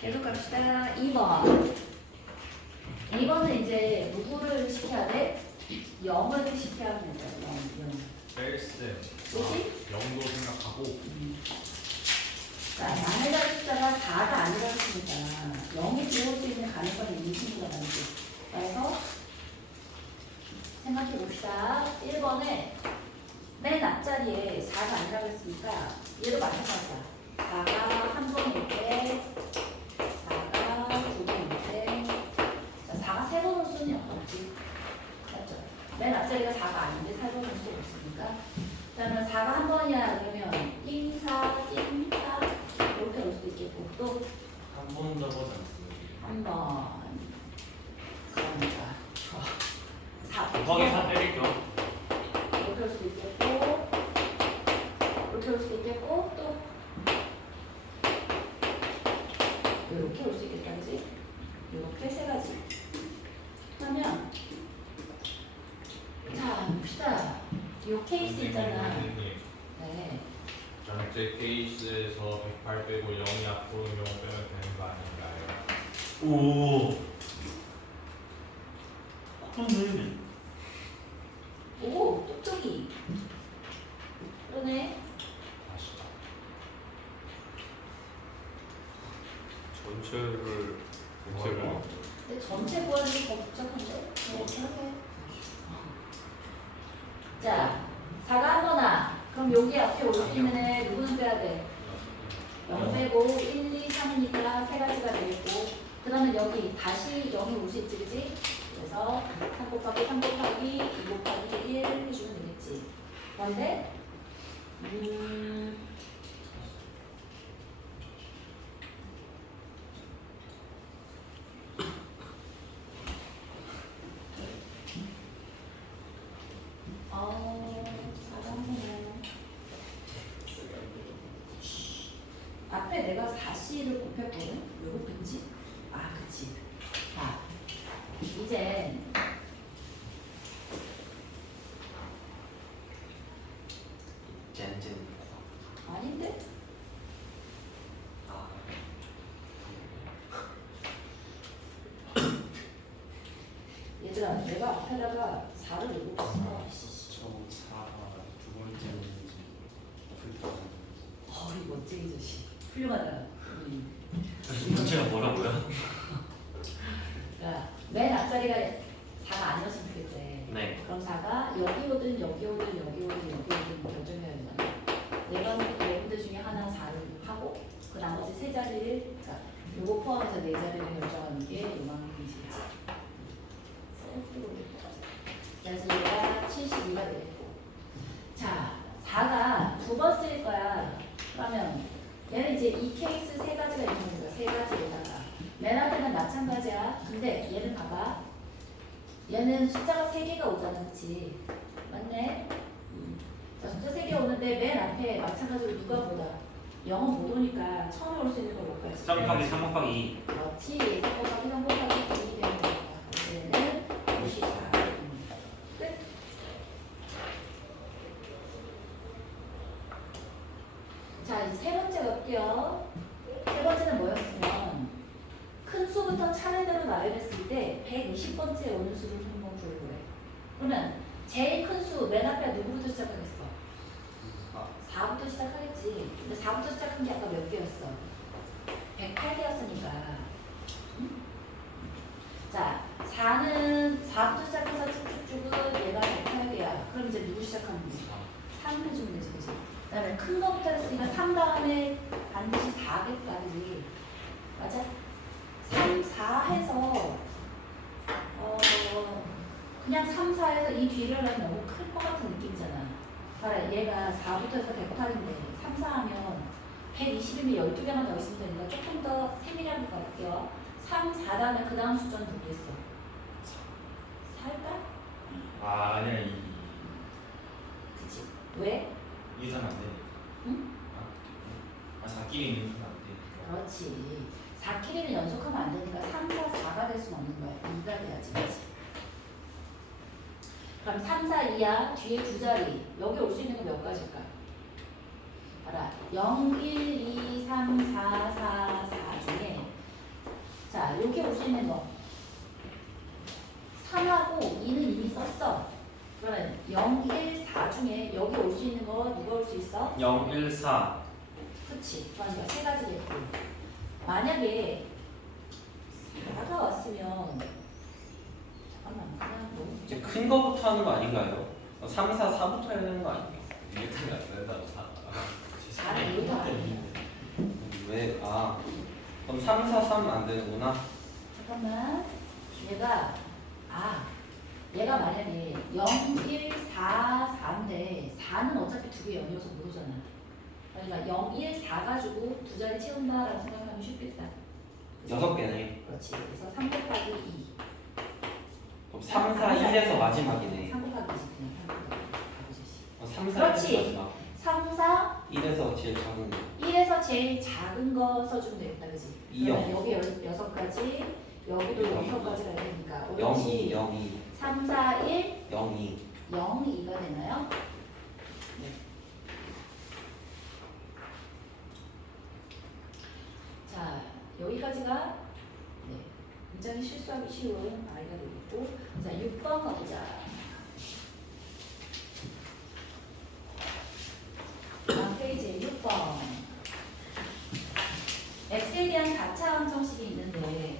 계속 갑시다. 2번. 2번은 이제 누구를 시켜야 돼? 0을 시켜야 된다. 0. 뺄셈. 그치? 0도 생각하고. 자, 만약에 숫자가 4가 아니라였으니까 0이 들어올 수 있는 가능성이 있는 친구가 나오지. 그래서 생각해 봅시다. 1번에 맨 앞자리에 4가 아니라고 했으니까 얘도 마찬가지야. 4가 한 번일 때, 4가 두 번일 때, 자, 4가 세 번 올 수는 없지. 맞죠? 맨 앞자리가 4가 아닌데 세 번 올 수 없으니까. 그러면 4가 한 번이야 그러면 띵사, 띵사 이렇게 올 수도 있겠고 또 한 번 더 보지 않습니다. 한 번. 그러니까 4 곱하기 4 때릴게요. 이렇게 올 수도 있겠고 이렇게 올 수도 있겠고 또 이렇게 올 수 있겠다 그지? 이렇게 세 가지. 그러면 자 봅시다. 이 케이스 있잖아. 네. 전체 케이스에서 108 빼고 0이 앞으로 0 빼면 되는 거 아닌가요? 오. 그러네. 오 똑똑이. 그러네. 아시죠? 전체를 전체를 근데 전체 구하는 게 더 복잡한데? 네, 생각해. 자, 4가 한 번아. 그럼 여기 앞에 올 수 있는 애 누구는 빼야 돼? 0 빼고 1, 2, 3이니까 세 가지가 되겠고 그러면 여기 다시 0이 올 수 있지, 그지? 그래서 3 곱하기 3 곱하기 2 곱하기 1 해주면 되겠지. 그런데 앞에 내가 4C를 곱했거든? 왜 곱했지? 아, 그치. 자, 이제 젠젠. 아닌데? 아. 얘들아, 내가 앞에다가 4를 왜 곱했어? 저 4가 두 번째 문제. 어이, 멋쟁이 자식. 훌륭하다. 두 번째가 뭐라고요? 야, 맨 앞자리가 4가 아니었으면 좋겠대. 네. 그럼 4가 여기 오든 여기 오든 여기 오든 여기 오든 결정해야 되잖아. 네 군데 중에 하나 4를 하고 그 나머지 세 자리를 자, 요거 포함해서 네 자리를 결정하는 게 요만큼이지. 그래서 얘가 72가 되겠고 자 4가 두 번 쓸 거야. 그러면 얘는 이제 이 케이스 세 가지가 있는 거야. 세 가지에다가 맨 앞에는 마찬가지야. 근데 얘는 봐봐. 얘는 숫자가 3개가 오잖아. 그치? 맞네? 자, 숫자 3개 오는데 맨 앞에 마찬가지로 누가 보다? 0은 못 오니까 처음에 올 수 있는 걸 못 가지. 3 곱하기 3 곱하기 2. 그렇지. 3 곱하기 3 곱하기 2이 되는 거야. 얘는 54. 끝. 자, 이제 세 번째 갈게요. 세 번째는 뭐였으면 큰 수부터 차례대로 나열했을 때 120번째 오는 수를 한번 구해보래. 그러면 제일 큰 수 맨 앞에 누구부터 시작하겠어? 4부터 시작하겠지. 근데 4부터 시작한 게 아까 몇 개였어? 108개였으니까. 응? 자, 4는 4부터 시작해서 쭉쭉쭉은 얘가 108개야. 그럼 이제 누구 시작하는 거지? 3 해주면 되지, 그치? 그 다음에 큰 거부터 했으니까 3 다음에 반드시 4개까지. 맞아? 3, 4 해서 그냥 3, 4에서 이 뒤를 하면 너무 클 것 같은 느낌이잖아. 봐라, 얘가 4부터 해서 108인데 3, 4 하면 120이면 12개만 더 있으면 되니까 조금 더 세밀하게 가볼게요. 3, 4 다음에 그 다음 숫자는 누구겠어? 4일까? 아, 아니야. 그치? 왜? 이해는 안 되니까. 응? 아, 4끼리 있는 건 안 되니까. 그렇지. 4끼리는 연속하면 안 되니까 3, 4, 4가 될 수는 없는 거야. 2가 돼야지. 그치? 그럼 3, 4, 2야. 뒤에 두 자리. 여기 올 수 있는 거 몇 가지일까? 봐라. 0, 1, 2, 3, 4, 4, 4 중에 수 있는 거 3하고 2는 이미 썼어. 그러면 0, 1, 4 중에 여기 올 수 있는 거 누가 올 수 있어? 0, 1, 4. 그치. 그러니까 세 가지겠고. 만약에 4가 왔으면 잠깐만 그냥 너무 이제 큰 거부터 하는 거 아닌가요? 3, 4, 4부터 해야 되는 거 아니에요? 이게 틀이 안 된다고 사. 4는 이유가 아니야. 왜? 아 그럼 3, 4, 3 안 되는구나. 잠깐만. 얘가 만약에 0, 1, 4, 4인데 4는 어차피 두 개 0이어서 못 오잖아. 그러니까 0, 1, 4 가지고 두 자리 채운다라고 생각하면 쉽겠다. 6개네. 그렇지. 그래서 3 곱하기 2. 그럼 3, 4, 1에서 마지막이네. 3 곱하기 2지 그냥 3 곱하기 2. 3, 4, 그렇지. 1에서 마지막. 3, 4, 1에서 제일 작은 거. 1에서 제일 작은 거 써주면 되겠다. 그지? 2, 0. 여기 6가지, 여기도 6가지가 되니까 0, 2, 0, 2, 3, 4, 1, 0, 2. 0, 2가 되나요? 네. 자, 여기까지가 네, 굉장히 실수하기 쉬운 아이가 되겠고, 자, 6번 가보자. 페이지 6번. x에 대한 4차 함정식이 있는데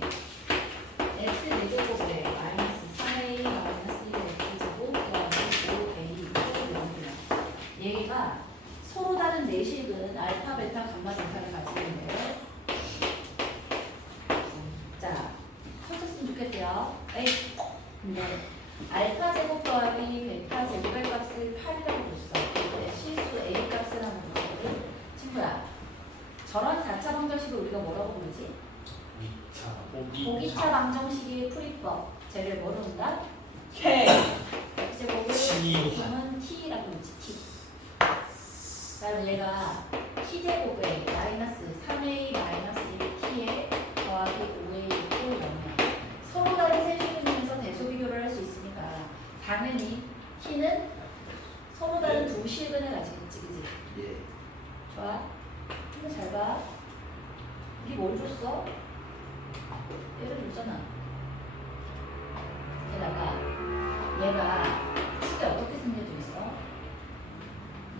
x 4제곱에 마이너스 4a 마이너스 1 x제곱 더하기 5a 또 0이야. 얘가 서로 다른 내식은 알파, 베타, 감마, 델타를 가지고 있는데요. 자, 펼쳤으면 좋겠대요. 근데 알파 제곱 더하기 베타 제곱의 값을 8이라고 줬어. 근데 실수 a 값을 하는 거거든. 친구야, 저런 4차 방정식을 우리가 뭐라고 부르지? 보기차 방정식의 풀이법. 쟤를 뭐로 한다? K. x제곱을 그러면 t라고 부르지. t. 그다음에 얘가 t제곱에 마이너스 3a 마이너스 1t에 더하기 5a 또 0이야. 서로 다른 세식을 중에서 대소 비교를 할 수 있으니까 당연히 t는 서로 다른 두 실근을 가지겠지, 그지? 예. 좋아. 이거 잘 봐. 우리 뭘 줬어? 얘를 줬잖아. 게다가 얘가 축이 어떻게 생겨져 있어?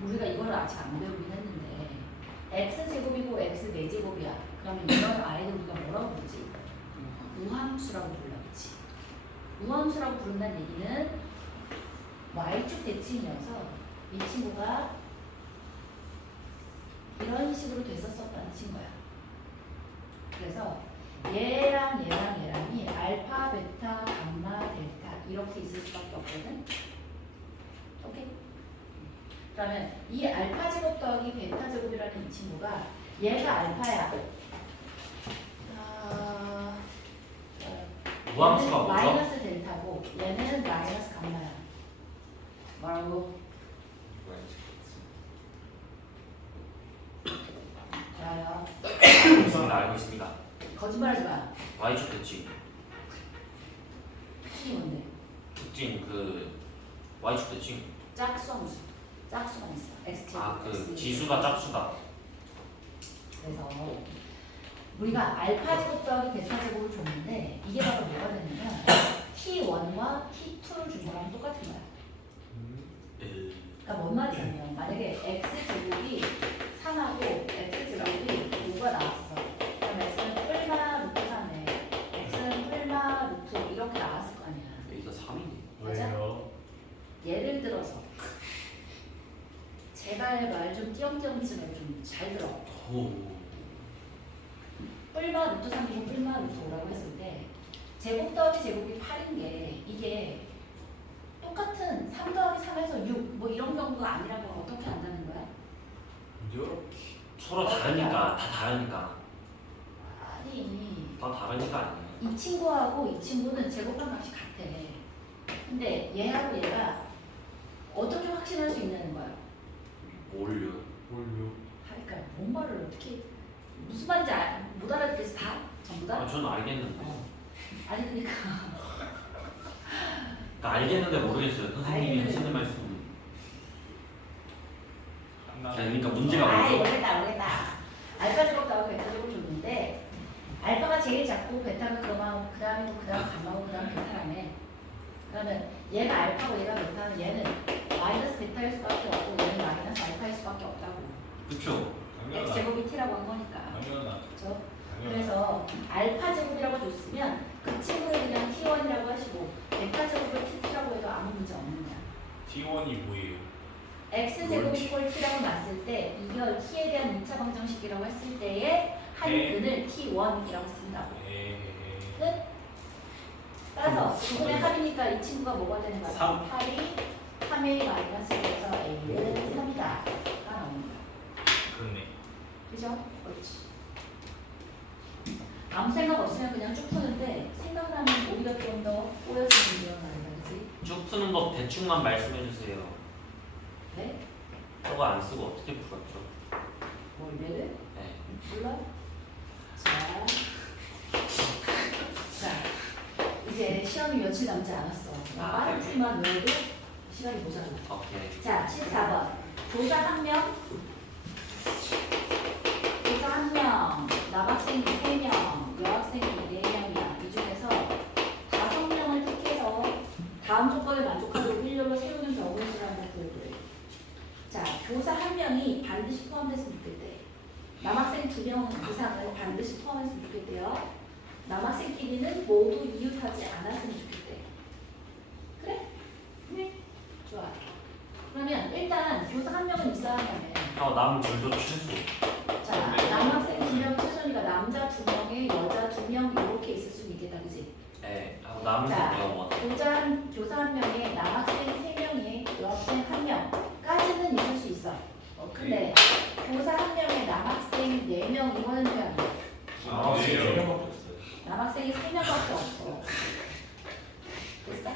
우리가 이거를 아직 안 배우긴 했는데 x제곱이고 x 4제곱이야. 그러면 이런 아이를 우리가 뭐라고 부르지? 우함수라고 불러. 그치? 우함수라고 부른다는 얘기는 y축 대칭이어서 이 친구가 이런 식으로 됐었다는 친구야. 그래서 얘랑이 알파, 베타, 감마, 델타 이렇게 있을 수밖에 없거든. 오케이? 그러면 이 알파 제곱 더하기 베타 제곱이라는 이 친구가 얘가 알파야. 무함수가 얘는 뭐죠? 마이너스 델타고 얘는 마이너스 감마야. 뭐라고? 좋아요. 알고 있습니다. 알고 있습니다. 거짓말하지 마. y축 대칭. T 뭔데? 특징 그 y축 대칭. 짝수함수. 짝수만 있어. x 제곱. 아 그 x 지수가 짝수다. 그래서 우리가 알파 제곱 더하기 베타 제곱을 줬는데 이게 바로 뭐가 되냐면 t1과 t2를 준 거랑 똑같은 거야. 그러니까 뭔 말이냐면 만약에 x 제곱이 3하고 x 제곱이 5가 나왔어. 그럼 x는 뿔마 루트 3에 x는 뿔마 루트 이렇게 나왔을 거 아니야. 여기가 3이네. 맞아? 왜요? 예를 들어서 제발 말 좀 띄엄띄엄치면 좀 잘 들어. 오. 뿔마 루트 3이고 뿔마 루트 5라고 했을 때 제곱 더하기 제곱이 8인 게 이게 똑같은 3 더하기 3에서 6 뭐 이런 경우가 아니라고 어떻게 안다는 거야? 이렇게. 서로 다르니까 다 다르니까 아니 다 다르니까 아니에요. 이 친구하고 이 친구는 제곱한 값이 같아. 근데 얘하고 얘가 어떻게 확신할 수 있냐는 거야. 뭘요? 뭘요? 그러니까 뭔 말을 어떻게 무슨 말인지 못 알아듣겠어 다? 전부 다? 아, 저는 알겠는데. 아니 그러니까 그러니까 알겠는데 모르겠어요. 선생님이 알겠는데. 하시는 말씀. 하나. 자, 그러니까 문제가 아이 뭐죠? 모르겠다 알파 제곱 나오고 베타 제곱 줬는데 알파가 제일 작고 베타가 그거만 그 다음이고 그 다음 감마고 그 다음 베타라네. 그러면 얘가 알파고 얘가 베타면 얘는 마이너스 베타일 수밖에 없고 얘는 마이너스 알파일 수밖에 없다고. 그쵸? x 제곱이 t라고 한 거니까. 당연하다. 그렇죠? 당연하다. 그래서 알파 제곱이라고 줬으면 그 친구를 그냥 t1이라고 하시고 베타 제곱을 t라고 해도 아무 문제 없는 거야. T1이 뭐예요? x 제곱이 이퀄 t라고 놨을 때 이걸 t에 대한 2차 방정식이라고 했을 때의 한 네. 근을 t1이라고 쓴다고. 에이. 끝. 따라서 부분의 합이니까 이 친구가 뭐가 되는 거야? 3. 8이 3a 마이너스 1에서 a는 3이다가 나오는 거야. 그렇네. 그죠? 그렇지. 아무 생각 없으면 그냥 쭉 푸는데 생각나면 오히려 좀 더 꼬여지는 경우가 아니다, 그지? 쭉 푸는 법 대충만 말씀해주세요. 네? 저거 안 쓰고 어떻게 풀었죠? 뭐 얘를? 네. 몰라? 자, 이제 시험이 며칠 남지 않았어. 빠르지만 외에도 시간이 모자라. 오케이. 자, 14번. 교사 1명, 교사 1명, 남학생이 3명, 여학생이 4명이야. 이 중에서 5명을 택해서 다음 조건을 만족하도록 일렬로 세우는 경우의 수를 한번 보여줘요. 자, 교사 1명이 반드시 포함됐으면 좋겠대. 남학생 2명 이상을 반드시 포함했으면 좋겠대요. 남학생끼리는 모두 이웃하지 않았으면 좋겠대. 그래? 네. 좋아. 그러면 일단 교사 1명은 있어야 한다며. 남들도 최소. 자, 남학생 2명이 최소니까 남자 2명에 여자 2명 이렇게 있을 수는 있겠다, 그지? 네. 남들 자, 영어. 교사 1명에 남학생 3명에 여학생 1명까지는 있을 수 있어. 근데 교사 1명에 남학생 4명 이거는 돼야 돼. 아, 네. 남학생이 3명밖에 없어. 됐어?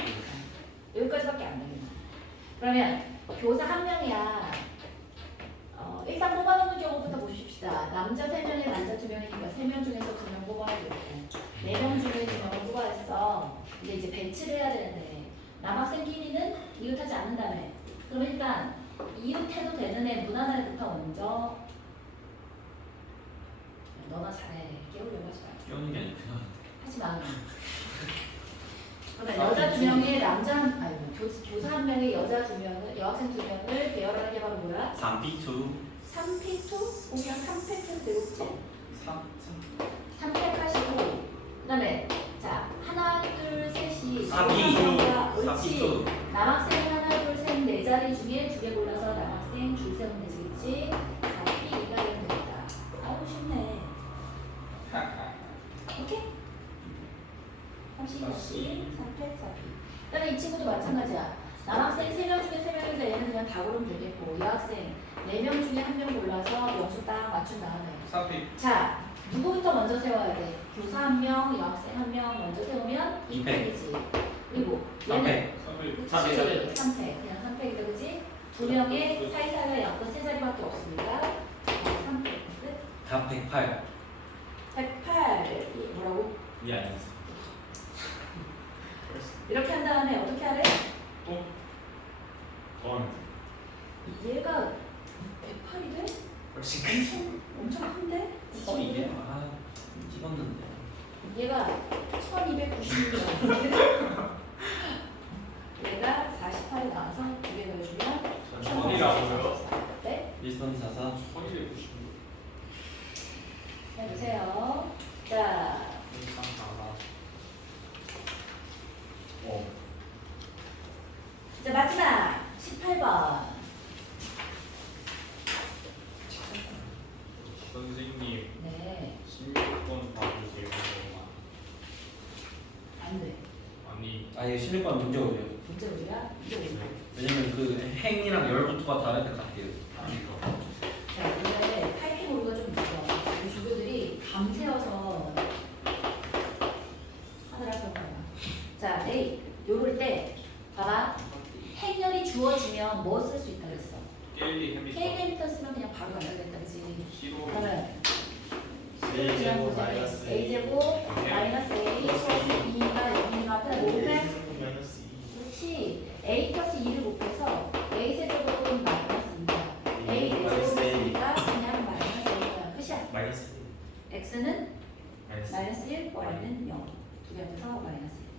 여기까지밖에 안 되겠네. 그러면 교사 1명이야. 일단 뽑아놓는 경우부터 보십시다. 남자 3명에 남자 2명이니까 3명 중에서 2명 뽑아야 되고 4명 중에 2명을 뽑아냈어. 근데 이제 배치를 해야 되는데 남학생끼리는 이웃하지 않는다며. 그럼 일단 이웃해도 되는 애 무난한 애부터 먼저. 너나 잘해. 깨우려고 하지 말고. 끼우는 게 아니라 그냥. 하지 마. 그러면 여자 2명에 남자 교사 1명에 여자 2명을 여학생 2명을 배열하는 게 바로 뭐야? 3P2. 3P2? 그냥 3팩트 되겠지? 3. 3팩 하시고 그다음에 자 하나 둘 셋이 4P2. 옳지. 4P2. 남학생 하나 둘 셋 네 자리 중에 2개 골라서 남학생 줄 세우면 되지겠지? 4P2가 되면 되겠다. 아우 쉽네. 오케이? 30, 3팩, 4P. 그다음에 이 친구도 마찬가지야. 남학생 3명 중에 3명인데 얘는 그냥 다 고르면 되겠고 여학생 4명 중에 1명 골라서 영수 딱 맞춘 다음에 3팩. 자 누구부터 먼저 세워야 돼? 교사 1명, 여학생 1명 먼저 세우면 2팩이지. 그리고 얘는 3팩. 3팩, 3팩 그냥 3팩이다 그지? 2명의 사이사이가 약분 3자리밖에 없으니까 3팩 끝. 408. 108 뭐라고? 이 아니었어. 이렇게 한 다음에 어떻게 하래? 얘가 108이 돼? 훨씬 엄청 큰데? 이게? 찍었는데. 얘가 1296이야. 얘가 48이 나와서 2개 넣어주면 1000이라고요? 네? 1,344. 1296. 해주세요. 자, 이제 마지막 18번. 선생님 네, 16번 봐주세요. 안 돼. 아니 아니 16번 문제 오죠. 문제 우리가 이게 오죠. 왜냐면 그 행이랑 열부터가 다를 것 같아요. 아니죠. 자, 원래 타이핑 오류가 좀 있어. 우리 조교들이 밤새워서 하느라 그런 거야. 자, A 요럴 때 봐봐. 행렬이 주어지면 뭐 쓸 수 있다 그랬어? 깰리 K 햄리터 데미터 쓰면 그냥 바로 알아야겠다, 그지? 시로 그러면 A제곱 마이너스 A. A제곱 마이너스 A 플러스 B가 여기니까 앞에다 곱해? 그렇지. A 플러스 2를 곱해서 A 세제곱은 마이너스 2다. 1, y는 0. 두 개 합쳐서 마이너스 1.